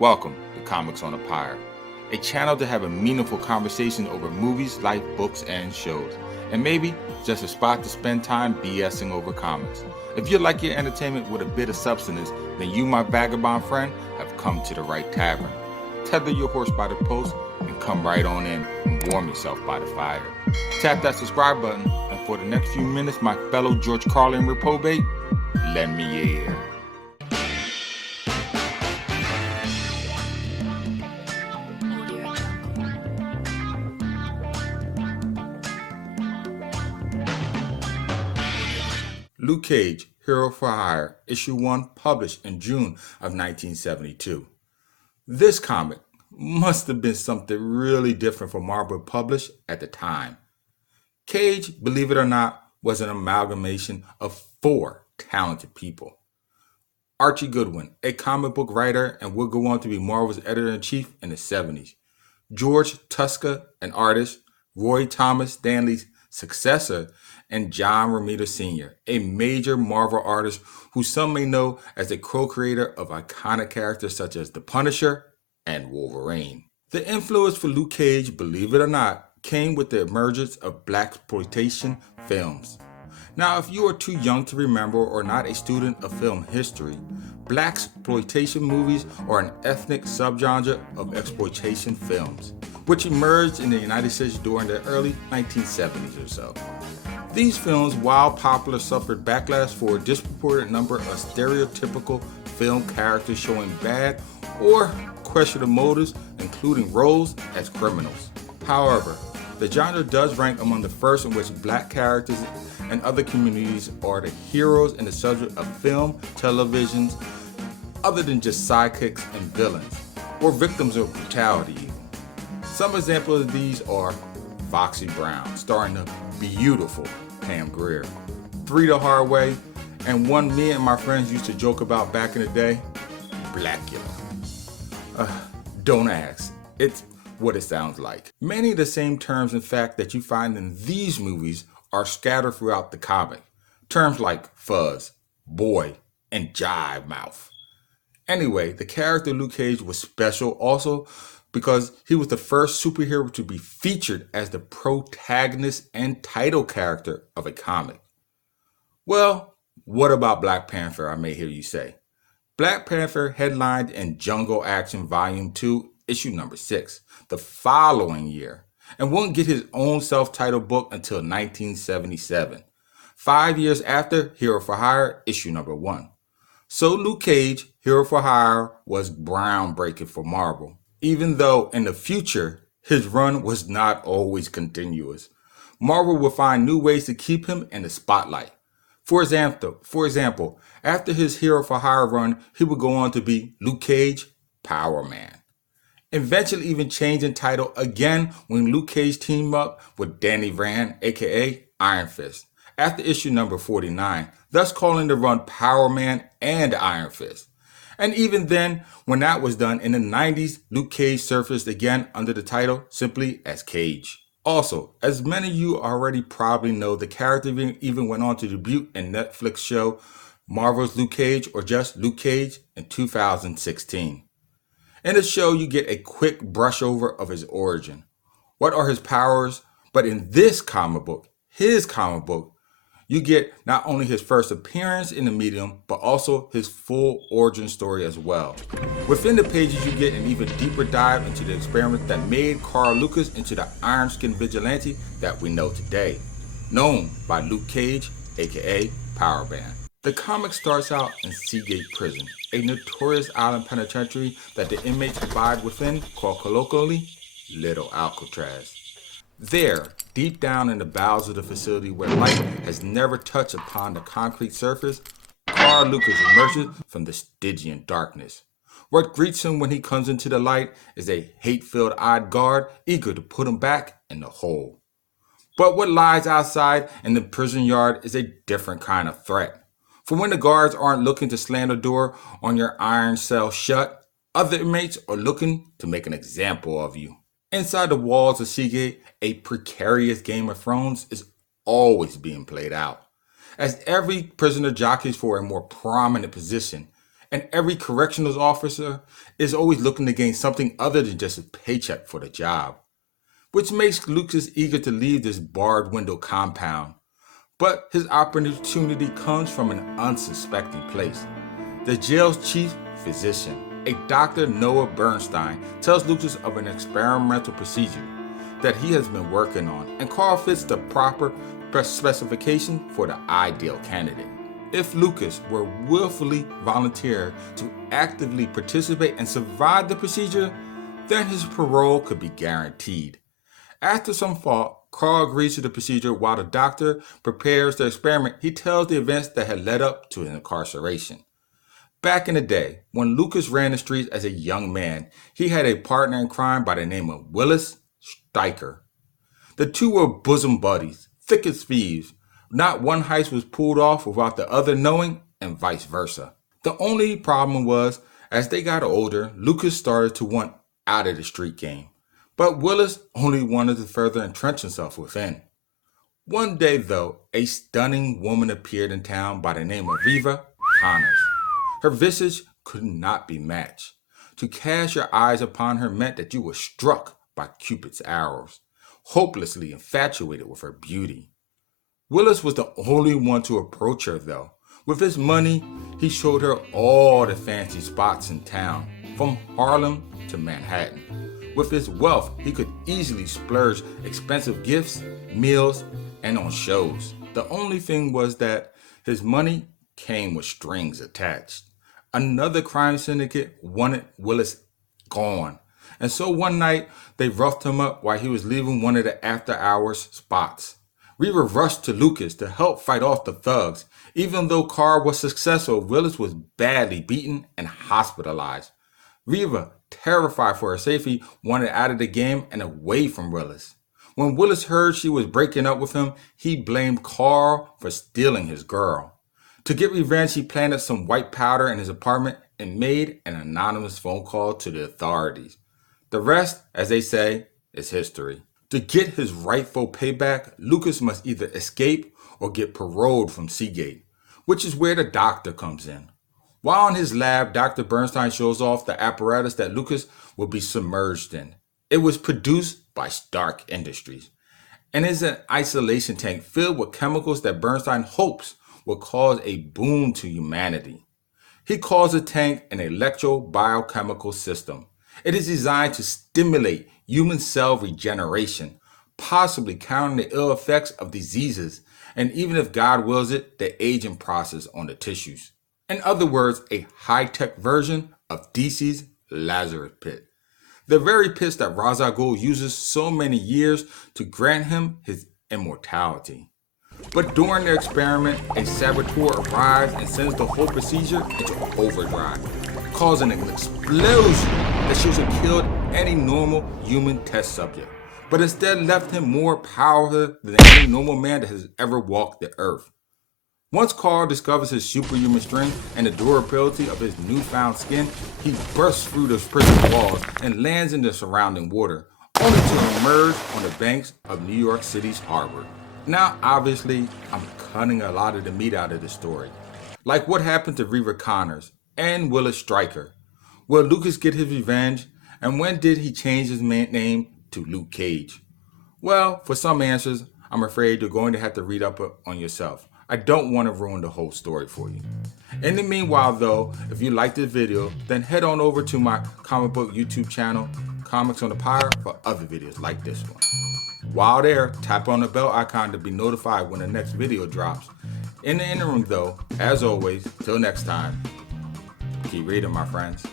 Welcome to Comics on a Pyre, a channel to have a meaningful conversation over movies, life, books, and shows, and maybe just a spot to spend time BSing over comics. If you like your entertainment with a bit of substance, then you, my vagabond friend, have come to the right tavern. Tether your horse by the post and come right on in and warm yourself by the fire. Tap that subscribe button, and for the next few minutes, my fellow George Carlin reprobate, lend me your ear. Luke Cage, Hero for Hire, Issue 1, published in June of 1972. This comic must have been something really different for Marvel to publish at the time. Cage, believe it or not, was an amalgamation of 4 talented people. Archie Goodwin, a comic book writer and would go on to be Marvel's editor-in-chief in the 70s. George Tuska, an artist, Roy Thomas, Stan Lee's successor, and John Romita Sr., a major Marvel artist who some may know as the co-creator of iconic characters such as The Punisher and Wolverine. The influence for Luke Cage, believe it or not, came with the emergence of blaxploitation films. Now, if you are too young to remember or not a student of film history, blaxploitation movies are an ethnic subgenre of exploitation films, which emerged in the United States during the early 1970s or so. These films, while popular, suffered backlash for a disproportionate number of stereotypical film characters showing bad or questionable motives, including roles as criminals. However, the genre does rank among the first in which black characters and other communities are the heroes and the subject of film, televisions, other than just sidekicks and villains, or victims of brutality even. Some examples of these are Foxy Brown, starring the beautiful Pam Grier, Three the Hard Way, and one me and my friends used to joke about back in the day, Blackula. Don't ask, it's what it sounds like. Many of the same terms, in fact, that you find in these movies are scattered throughout the comic. Terms like fuzz, boy, and jive mouth. Anyway, the character Luke Cage was special also because he was the first superhero to be featured as the protagonist and title character of a comic. Well, what about Black Panther, I may hear you say? Black Panther headlined in Jungle Action Volume 2, issue number 6, the following year, and wouldn't get his own self-titled book until 1977, 5 years after Hero for Hire, issue number 1. So Luke Cage, Hero for Hire, was groundbreaking for Marvel, even though in the future, his run was not always continuous. Marvel would find new ways to keep him in the spotlight. For example, after his Hero for Hire run, he would go on to be Luke Cage, Power Man. Eventually even changing title again when Luke Cage teamed up with Danny Rand, aka Iron Fist, after issue number 49, thus calling the run Power Man and Iron Fist. And even then, when that was done in the 90s, Luke Cage surfaced again under the title simply as Cage. Also, as many of you already probably know, the character even went on to debut in Netflix show Marvel's Luke Cage, or just Luke Cage, in 2016. In the show, you get a quick brush over of his origin. What are his powers? But in this comic book, you get not only his first appearance in the medium, but also his full origin story as well. Within the pages, you get an even deeper dive into the experiment that made Carl Lucas into the iron-skinned vigilante that we know today, known by Luke Cage, aka Power Man. The comic starts out in Seagate Prison, a notorious island penitentiary that the inmates abide within, called colloquially Little Alcatraz. There, deep down in the bowels of the facility where light has never touched upon the concrete surface, Carl Lucas emerges from the Stygian darkness. What greets him when he comes into the light is a hate-filled odd guard eager to put him back in the hole. But what lies outside in the prison yard is a different kind of threat. For when the guards aren't looking to slam the door on your iron cell shut, other inmates are looking to make an example of you. Inside the walls of Seagate, a precarious Game of Thrones is always being played out, as every prisoner jockeys for a more prominent position, and every corrections officer is always looking to gain something other than just a paycheck for the job, which makes Lucas eager to leave this barred window compound. But his opportunity comes from an unsuspecting place. The jail's chief physician, a Dr. Noah Bernstein, tells Lucas of an experimental procedure that he has been working on, and Carl fits the proper specification for the ideal candidate. If Lucas were willfully volunteer to actively participate and survive the procedure, then his parole could be guaranteed. After some thought, Carl agrees to the procedure while the doctor prepares the experiment. He tells the events that had led up to his incarceration. Back in the day, when Lucas ran the streets as a young man, he had a partner in crime by the name of Willis Stryker. The two were bosom buddies, thick as thieves. Not one heist was pulled off without the other knowing, and vice versa. The only problem was, as they got older, Lucas started to want out of the street game. But Willis only wanted to further entrench himself within. One day, though, a stunning woman appeared in town by the name of Riva Connors. Her visage could not be matched. To cast your eyes upon her meant that you were struck by Cupid's arrows, hopelessly infatuated with her beauty. Willis was the only one to approach her, though. With his money, he showed her all the fancy spots in town, from Harlem to Manhattan. With his wealth, he could easily splurge expensive gifts, meals, and on shows. The only thing was that his money came with strings attached. Another crime syndicate wanted Willis gone, and so one night they roughed him up while he was leaving one of the after-hours spots. Riva rushed to Lucas to help fight off the thugs. Even though Carl was successful, Willis was badly beaten and hospitalized. Riva, terrified for her safety, wanted out of the game and away from Willis. When Willis heard she was breaking up with him, he blamed Carl for stealing his girl. To get revenge, he planted some white powder in his apartment and made an anonymous phone call to the authorities. The rest, as they say, is history. To get his rightful payback, Lucas must either escape or get paroled from Seagate, which is where the doctor comes in. While in his lab, Dr. Bernstein shows off the apparatus that Lucas will be submerged in. It was produced by Stark Industries and is an isolation tank filled with chemicals that Bernstein hopes will cause a boon to humanity. He calls the tank an electro-biochemical system. It is designed to stimulate human cell regeneration, possibly countering the ill effects of diseases, and even if God wills it, the aging process on the tissues. In other words, a high-tech version of DC's Lazarus Pit. The very pit that Ra's al Ghul uses so many years to grant him his immortality. But during the experiment, a saboteur arrives and sends the whole procedure into overdrive, causing an explosion that should have killed any normal human test subject, but instead left him more powerful than any normal man that has ever walked the earth. Once Carl discovers his superhuman strength and the durability of his newfound skin, he bursts through the prison walls and lands in the surrounding water, only to emerge on the banks of New York City's harbor. Now, obviously, I'm cutting a lot of the meat out of the story. Like what happened to Riva Connors and Willis Stryker. Will Lucas get his revenge? And when did he change his name to Luke Cage? Well, for some answers, I'm afraid you're going to have to read up on yourself. I don't want to ruin the whole story for you. In the meanwhile, though, if you like this video, then head on over to my comic book YouTube channel, Comics on the Pyre, for other videos like this one. While there, tap on the bell icon to be notified when the next video drops. In the interim though, as always, till next time, keep reading, my friends.